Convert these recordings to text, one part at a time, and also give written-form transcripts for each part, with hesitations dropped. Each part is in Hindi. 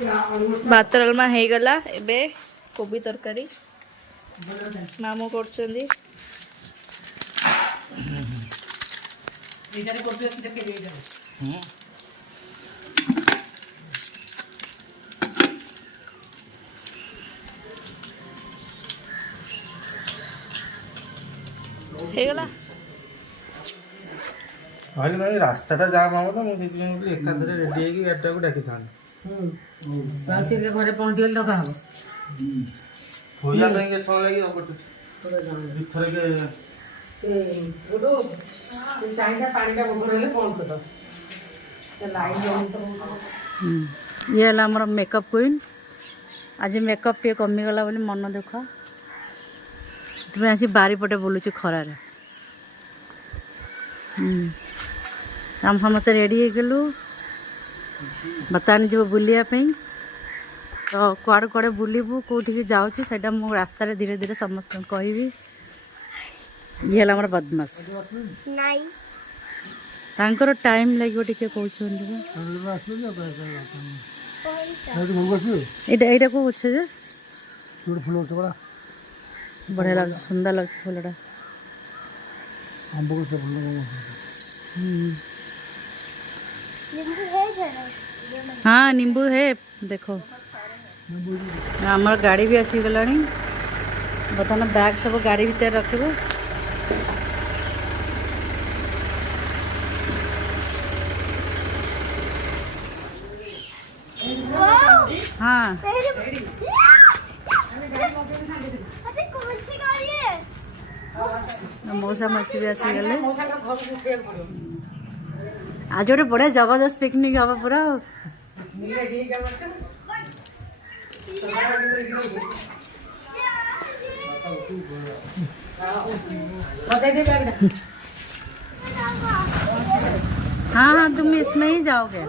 भात डालमा हो गला एबे कोबी तरकारी मामू कर ହେଇଗଲା ଭାଇ ଭାଇ ରାସ୍ତାଟା ଯାମ ହବ ତ ମୁଁ ସେଥିପାଇଁ କହିଲି ଏକାଥରେ ରେଡି ହେଇକି ଗାଡ଼ିଟାକୁ ଡାକିଥାନ୍ତି। ଆସିଲେ ଘରେ ପହଞ୍ଚିଗଲେ ଡକା ହବ। ଧୋଇବା ପାଇଁ କେତେ ସମୟ ଲାଗିବ ଦୁଇଥର ପାଣିଟା ଗୋବର ହେଲେ ଫୋନ୍ କରିଦ। ये है हमारा मेकअप क्वीन आज मेकअप टे कमिगला बोली मन दुख तुम्हें आसी बारीपटे बुलूची खरार हम समस्ते रेडी हो गलु बर्तमान जीव बुलायापी तो कुआड़े कुआड़े बुलबू कौटी जाऊँ से रास्तार धीरे धीरे समस्त कहि ये है बदमाश तांकर टाइम लगे टे कहते एटा को अच्छे जे बढ़िया लग सुंदर लगे फूलटा हाँ नींबू है देखो हमार गाड़ी भी आसी गला बर्तमान बैग सब गाड़ी भीतर रखब हाँ मौसा मौसी भी आसी गले आज गोटे बढ़िया जबरदस्त पिकनिक हम पूरा हाँ हाँ तुम इसमें ही जाओगे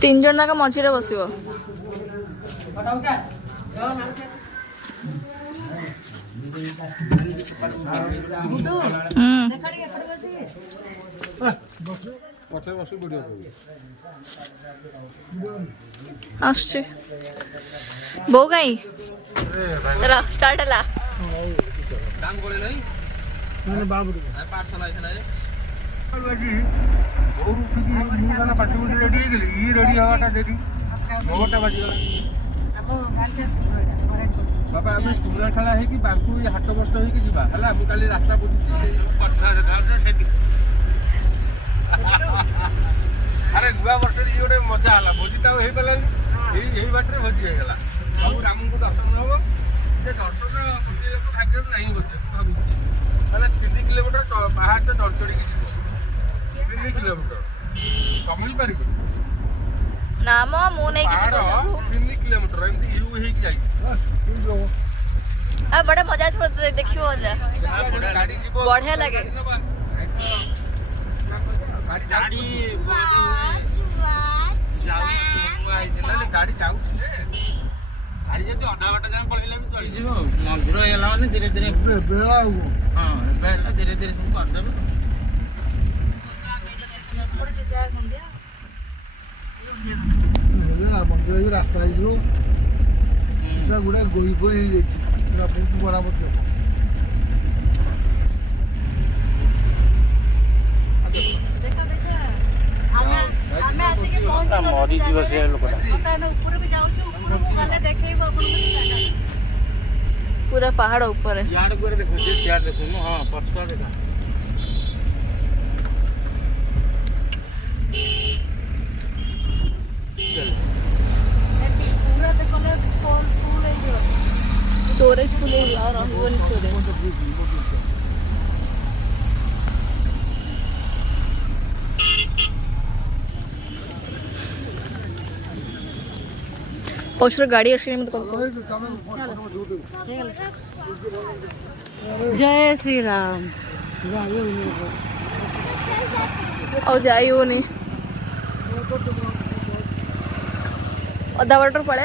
तीन जन का मझे बस बो गई स्टार्ट है बाबा आम सुरा खेला है बांकु हाट बस्ट हो काली रास्ता बुझी अरे नुआ वर्ष गोटे मजा है भोजी तो हो पारानी यही बाटे भोजी होगा बाबू राम को दर्शन हम से दर्शन गोटे लोक भाग्य नहीं बोलते भाई 3 किलोमीटर बाहर तो चढ़ चढ़ी 3 किलोमीटर कमी पार नाम मु नहीं 3 किलोमीटर एमती यू ही जाई बड़ा मजा देखियो बढ़िया लगे गाड़ी गाड़ी जाऊँ गाड़ी जब अधा बाट जाए पड़े चली मंदिर होगा मैंने धीरे धीरे हाँ धीरे धीरे सब करदेवे मंदिर रास्ता गोटे गोई बोई बराबर मरीज से पूरा पहाड़ ऊपर है देखो हाँ पछुआ देखा स्टोरेज फुल स्टोरेज पोस्टर गाड़ी आसी जय श्री राम और जाई हो नहीं अधा वाटर पड़े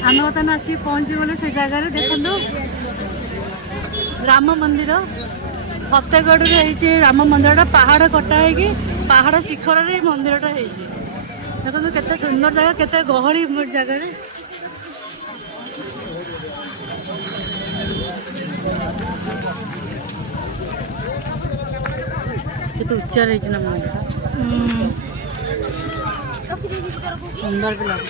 आम बर्तमान आसी पहुँची गले से जगार देखो राम मंदिर फतेहगढ़ राम मंदिर पहाड़ कटा है पहाड़ शिखर मंदिर देखो केते सुंदर जगह केते गहली जगह केते उच्चा रही ना मंदिर सुंदर भी लगे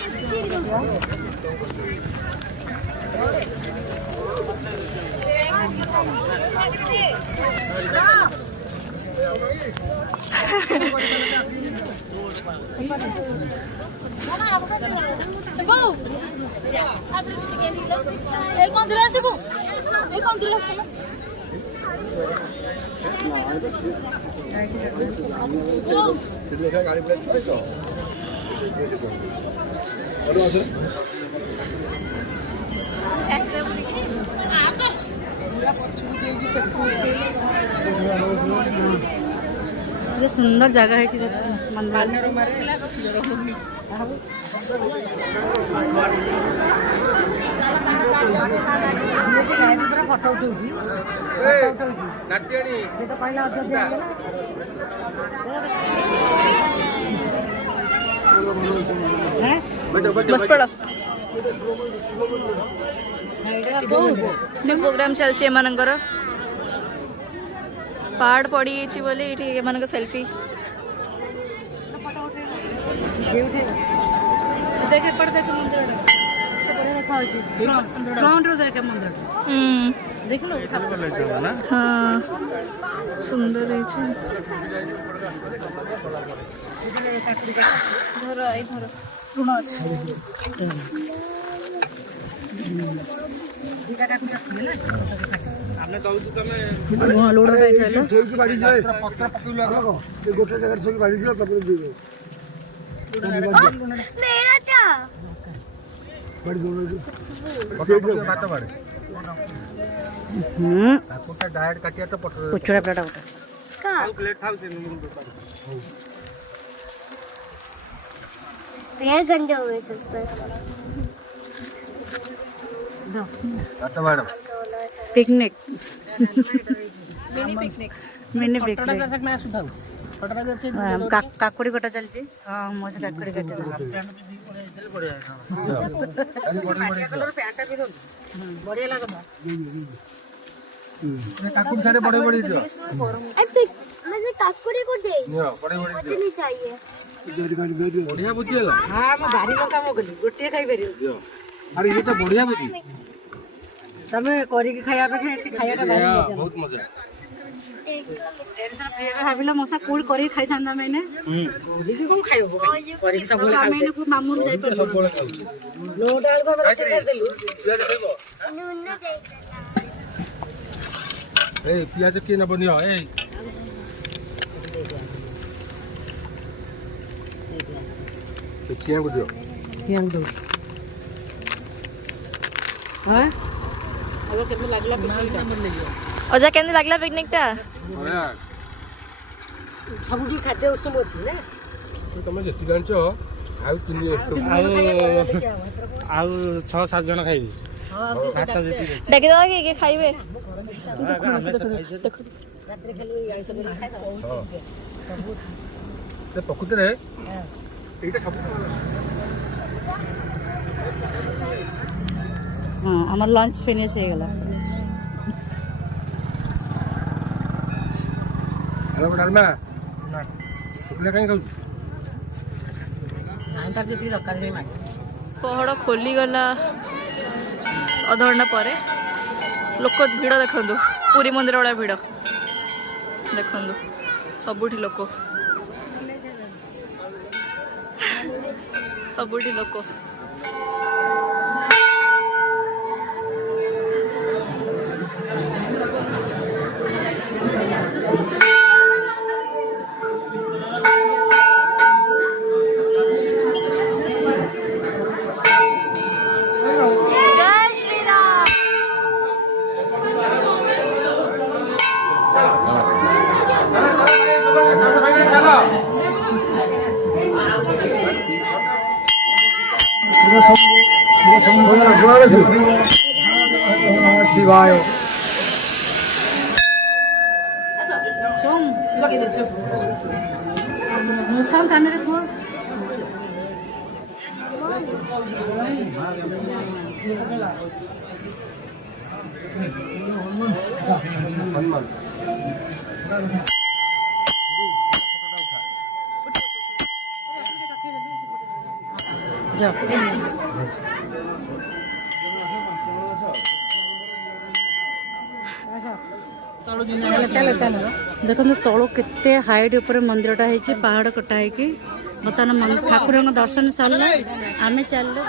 ये सुंदर जगह है मंदिर फोटो बस पड़ा प्रोग्राम चलছে এমানଙ୍କର पहाड़ पड़ी बोली ये सेल्फी देख देख मंदिर देख लो हाँ सुंदर है गोटे जगह बाड़ी दियो पिकनिक मिनी पिकनिक काकुड़ी कटा चलती हाँ मजे काकुड़ी कटे बढ़िया लगा काकुड़ी सारे बड़े बड़े दियो मतलब काकुड़ी को दे बड़े बड़े मुझे नहीं चाहिए बढ़िया बुझिला हां म भारी लंका मोगली गोटे खाई बेरियो अरे ये तो बढ़िया बुझी तमे करी के खाया पे खायाटा भारी मजा बहुत मजा भाविला मसा कूल करी खाई थांदा मैंने गोली के कोन खायो करी सब बोले मैंने मामू जाई पर सब बड़े खाऊ लोट आल को मतलब से देलु नून दे ए पियाज के न बनियो ए तो क्या बुझियो केम दो हां अगर केम लागला पिकनिक अजा केंदी लागला पिकनिक टा अरे सब की खाद्य उत्सव अछि ना तमे जति जानचो आउ तिनी आउ 6-7 जन खाइबी भात जति देखि दो के खाइबे रात्रि खाली आई सब खाइ ते प्रकृति रे एटा सब हां हमर लंच फिनिश हो गेला हेलो डालमा ना शुक्ला कहीं खाऊ नाइ तार जति दरकार नै मागे पहाड़ खोली गला अध घंटा पर लोक भिड़ देखु पुरी मंदिर वाला भिड़ देखु सबुठी लोक सबुठी लोक शिवाय मुसाम काନରେ କୁହ ଚାଲ ଚାଲ ଦେଖନ୍ତୁ ତଳୁ କେତେ ହାଇଟ୍ ଉପରେ ମନ୍ଦିରଟା ହେଇଛି ପାହାଡ଼ କଟା ହେଇକି ବର୍ତ୍ତମାନ ଠାକୁରଙ୍କ ଦର୍ଶନ ସରିଲା ଆମେ ଚାଲିଲେ